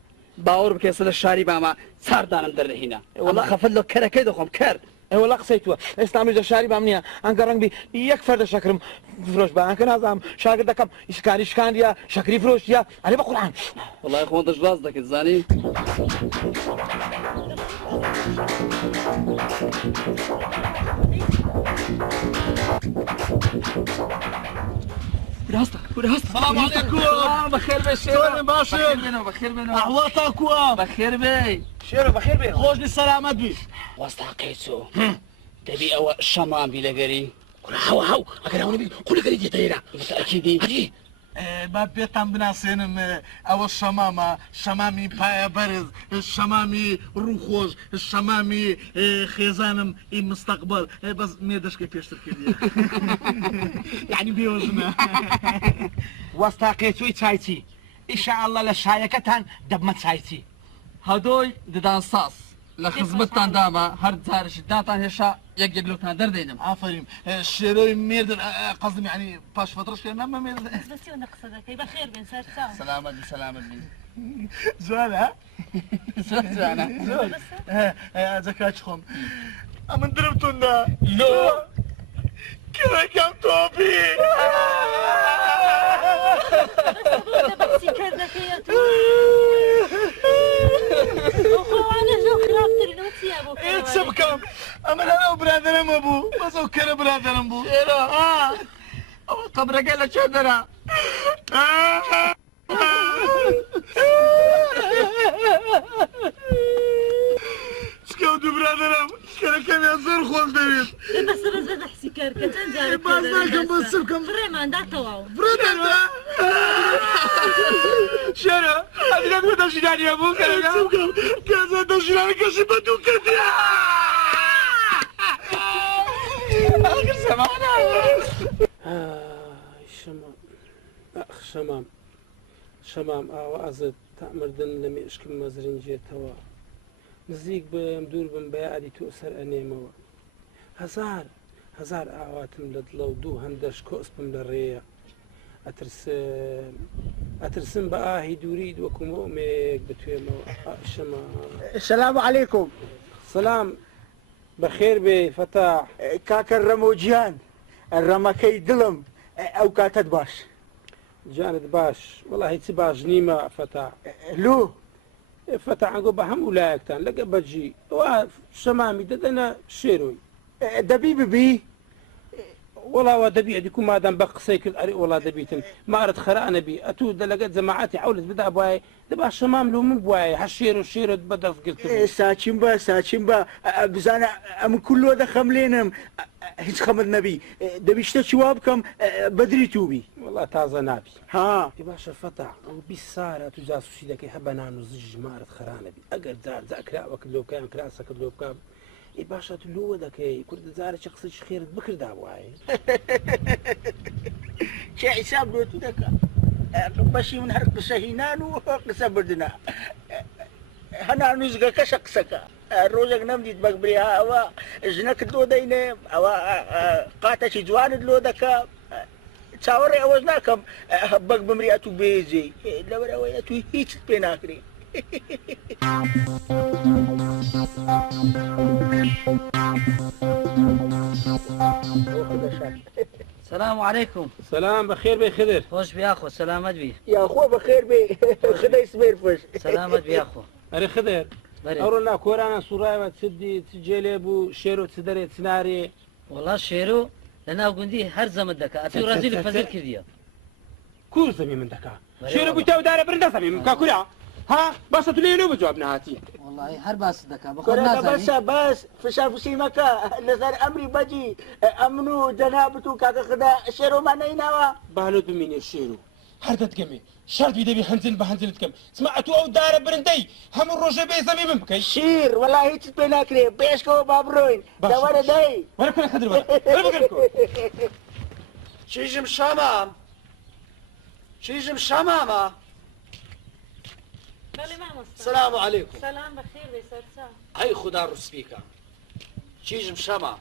باوەڕ بکەسە لە شاری بامە چاردانم دەردەهینە وەڵا خەفەت لە کەرەکەی دەخۆم کەر وەڵا قسەی تووە ئێستا ئەمیش لە شاری بام نییە ئەنگە ڕەنگبی یەک فەردە شەکرم فرۆش بە ئەنکە نازانم شاگرد دەکەم ئیشکانی شکاندیە شەکری فرۆشتیە ئەلێ بە قورئان وەڵای خۆ دەشباز دەکەیت زانی ڕاستە سەلام عەلەیکوم بەخێر بێ چۆنێ باشن بەخێر بێنەوە ئەحواڵتان کووە بەخێر بێ شێرە بەخێر بێ خۆشنی سەلامەت بی وەستاقەی چۆ دەبی ئەوە شەمامی لەگەری هاو ئەگەر ئەوە نەبی قولەکەری دێتە ئێرە تەئەکیدی هەری با پێتان بناسێنم ئەوە شەمامە شەمامی پایە بەرز شەمامی ڕووخۆش شەمامی خێزانم ئی مستەقبەل بەس مێ دەشکە پێشتر کردی یعنی بێوەژنە وەستاقەی چۆی چایچی ئیشاءڵڵا لە شایەکەتان دەبمە چایچی هەدۆی ددان ساس لە خزمەتتان داما هەر جارش داتان هێشا یەک یەکلۆتان دەردێنم ئافرین شێرۆی مێردن قەزم ینی پاش فترەش پێ نەمە مێردن بەسیەوە قسە دەکەی بەخێر بێن سەرچاو سەلامەت بی جوانە جوانە جەکاچ خۆم ئەمن درمتوندا لۆ کێوەکەم تۆپی بەسی کردەکەی خۆوانە زۆ خراپترن چیە بۆ چ بکەم ئەمە لەناو برادەرەمە بوو بەس ئەو کەرە برادەرم بوو ئەوە قەبرەکە لە چێ دەرا چکەوت برادەرم کەرەکەمیان زۆر خۆش دەوێت بەسەر زە دەحسی کارکە چەند جارە باز ناکەم بەس چ بکەم فڕێماندا تەواو برادەرە شێرە ئەدیدە بۆ دەژیرانیە بوو کەرەکە چ بکەم کەزە دەژیرانەکەشی بە دوو کردیە شەمام ئاوە ئازت تامردن لە مێشکم مەزرنجێتەوە نزیک بم دوور بم بە یادی تۆ سەر ئەنێمەوە هەزار ئاواتم لە دڵە و دوو هەندەش کۆسپم لە ڕێیە ئەترسم بە ئاهی دووری وەکوم ئۆمێک بتوێمەوە شەما سەلام عەلەیکوم سەلام بەخێر بێ فەتاح کاکە ڕەمۆجیان ڕەمەکەی دڵم ئەو کاتت باش جانت باش وەڵا هیچ باش نیمە فەتاح لۆ فەتاح ئەنگۆ بە هەموو لایەکتان لەگە بەجی وا شەمامی دەدەنە شێرۆی دەبی ببی وڵاوە دەبی ئەدیکو مادام بە قسەی کرد ئەری وڵا دەبیتن مارت خەرانەبی ئەتوو دەلەگەت جەماعەتی حەولت بدا بواە دەبا شەمام لۆ من بواە هە شێر و شێرت بەدەستگرت ساچیم بە بزانە ئەم کولۆ دەخەملێنم هیچ خەمت نەبی دەبی شتە چوا بکەم بەدری تووبی وڵا تازە نابی ها باشە فەتاح ئەو 20 سارە تو جاسوسی دەکەی هە بەنان و زژ مارت خەرانەبی ئەگەر جار کراوەکە لۆکیان کراسەکە لۆ بکە ئی باشە تو لۆوە دەکەی کورد جارێکی قسەی خێرت بکردا وایە چه حیساب لۆ تو دەکە بەشی من هەر قسە هینان و قسە بردنە هەنا نووزگەکەشە قسەکە ڕۆژێک نەمدیت بەکبری ئەوە ژنەکە دۆ دەینێ ئەوە قاتەکی جوانت لۆ دەکە چاوەڕێ ئەوەش ناکەم بەک بمری ئەتو بێزێ لەبەرەوەی ئەتوی هیچت پێ ناکرێ سلام عليكم. سلام بخير بي خضر. خوش بياخو سلامت بي. يا اخو بخير بي خدای سبير فش. سلامت بياخو. أري خضر. أورونا كورانا سوراي وتسدي تجيلبو شيرو تسدري تناري. والله شيرو لنا قندي هر زمن دكا أتو رازيل فزر كرديا. كور زمي من دكا. شيرو بيتاو دار برندا زمي من كاكورا. ها بس تلينو بجوابنا هاتي. والله هر باس دكا بخلنا زمي. بس فشار فشي مكا نظر أمري بجي أمنو جنابتو كاكا خدا شيرو ما نيناوا. بالود بمين شيرو. هردت قمي. شرط بيدي بهنزل بهنزلتكم سمعتو او دار برندي هم الروجه بي زمي بمكي شير والله هيك بيناكري بيشكو بابروين دور داي ولا كل خدر ولا بقولكم شيجم شمام شيجم شمامة بله مامۆستا. السلام عليكم. سلام بەخێر بێ سەرچاو. هاي خدا ڕوسپیکە چیژم شەمە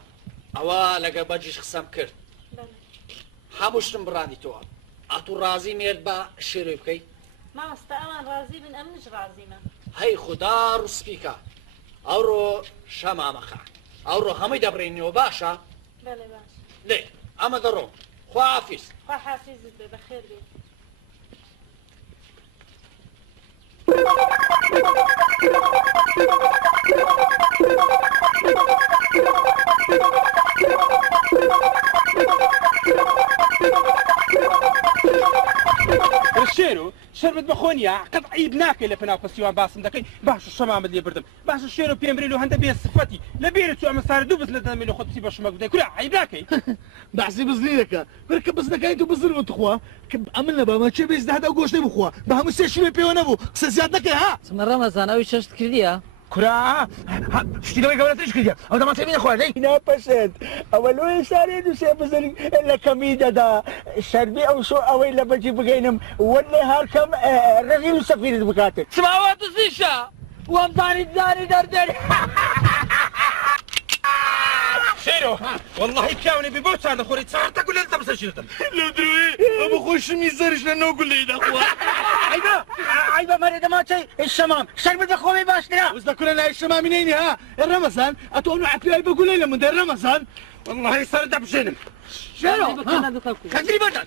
ئەوە لەگە بەجیش قسەم کرد هەمووشتم بڕانی تۆوە ئەتوو ڕازی مێرد بە شێروی بکەیت مامۆستا ئەوان ڕازی بن ئەمنش ڕازیمە. هەی خدا ڕوسپیکە ئەوڕۆ شەمامەخە ئەوڕۆ هەمووی دەبڕێنەوە باشە بەڵێ باش. لێ ئەمە دەڕۆ خواحافیز. خوا حافیزت بێ بەخێر بێ. الشيرو شربت بخونيا قد عيب ناكل لفنا فسيوان باسم دكي باش الشمام اللي بردم باش الشيرو بيمري له هندا بيه صفتي لبيرت سو مسار دوبس لدم له خد سيبا شمك بدي كل عيب ناكي بحسي بزليلك بركب بس نكاين تو بزل وتخوا كب عملنا بقى ما تشي بيز هذا وقوش نبو خوا بها مستشفى بيو نبو سياد نكي ها سمر رمضان أو ششت كرديا كرا شتي دوي قبل تريش كذا او ده ما تبين اخويا لي نا بسد اولو ساري دو سي بزل لا كميدا دا شربي او شو او الا بجي بغينم ولا هاركم رجل سفير بكاتك سماوات الزيشة وامداني داري دردري شيرو والله كاوني ببوت هذا خوري صارت اقول انت بس شيرتم لو دروي ابو خوش ميزرش لانه اقول لي ده اخويا عيبه مريضه ما شيء الشمام شربت اخوي باشنا وإذا كلنا الشمام منين ها الرمضان اتونو عبي بقول لي لما در رمضان والله صار دبشنم شنو خذني بدل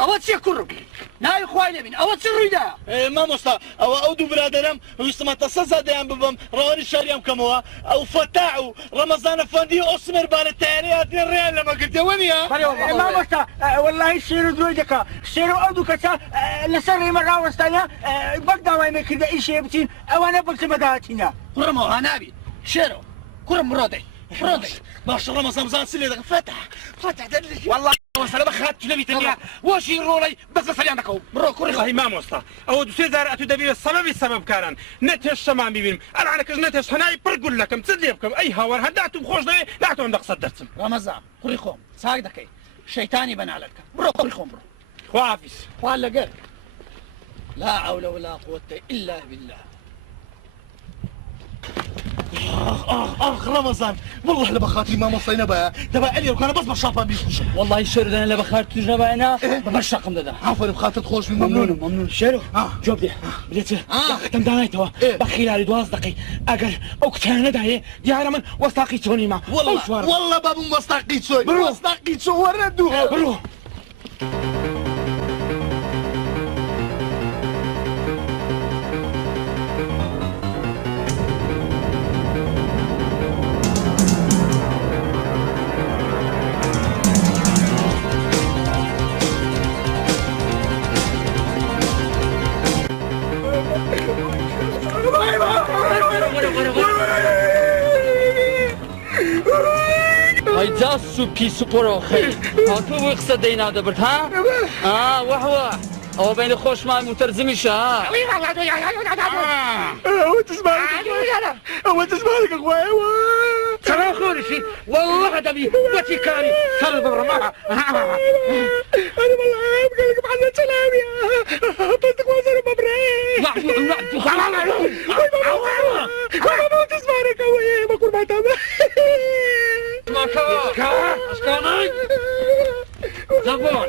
أود شيء كرب ناي خوالي من أود شيء ريدا ما مصطفى أو أودو برادرم ويسمى تصزى ديان ببم رواني الشاريام كموا أو فتاعو رمضان فاندي أسمر بالتاريخ الريال لما قلت وين يا ما مصطفى والله شيرو دويدك شيرو أودو كسا لسري مرة وستانا بقدر وين كده إيش يبتين أو أنا بقسم داتينا كرمو هنابي شيرو كرم مرادي باش رمضان سلي فتح دلش والله وسلام خدت نبي تنيا واش يرولي بس سليانكو برو كوري والله ما مصطفى او دوسي زار اتو دبي السبب كان نتش شمام بيبين انا عنك نتش هناي برقول لكم تسليبكم اي هاور هداتم خوشنا دعتم عندك صدرتم رمضان كوري خوم صاقدك شيطاني بنالك برو كوري خوم برو خوافيس ولا قال لا حول ولا قوة إلا بالله اخ رمضان والله لبخاطري ما مصينا بها دابا علي وكان بس بشاطه بيخش والله الشيرو انا بخاطر تجربة انا بمشاقم ده عفوا بخاطر تخوش من ممنون شيرو جواب دي بديت ختم دانايتوا بخيلالي دواز دقي اقل او كتانا داي ديار من وثاقيتوني ما والله باب وثاقيتو وردوها برو هاي جاسو بيسو برو خي هاتو ويقصة دينا دبرت ها وحوا او بين خوش ما مترزمش ها هو تسمعك اخويا ترى خورشي والله دبي بتي كاني صار بالرماح انا والله ابقى لك بعد سلام يا بس وزر مبري ما تسمعك اخويا ما كل ما تابع زبون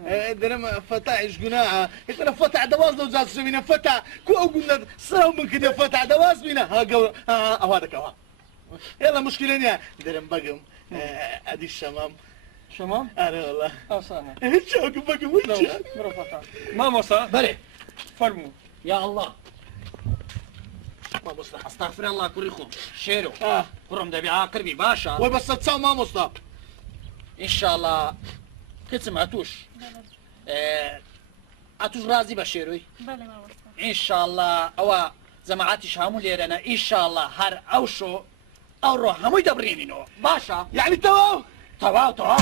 درم فتاعش جناعة إتنا فتع دواز لو زاد سوينا فتع كو قلنا صراو من كده فتع دواز بينا ها جو ها أهادك أها يلا مشكلة يا درم بقم أدي الشمام شمام؟ أنا والله أصلا شوك بقم وش مرفقة ما مصا بلي فرمو يا الله ما مصلح استغفر الله كوريخو شيرو آه كرم دبي عاقر بي باشا وبس تساو ما مصلح ان شاء الله كتم اتوش اتوش رازي بشيروي بله مامۆستا ان شاء الله او زماعاتي شامو ليرنا ان شاء الله هر او شو او رو هموي دبرينينو باشا يعني تمام تواو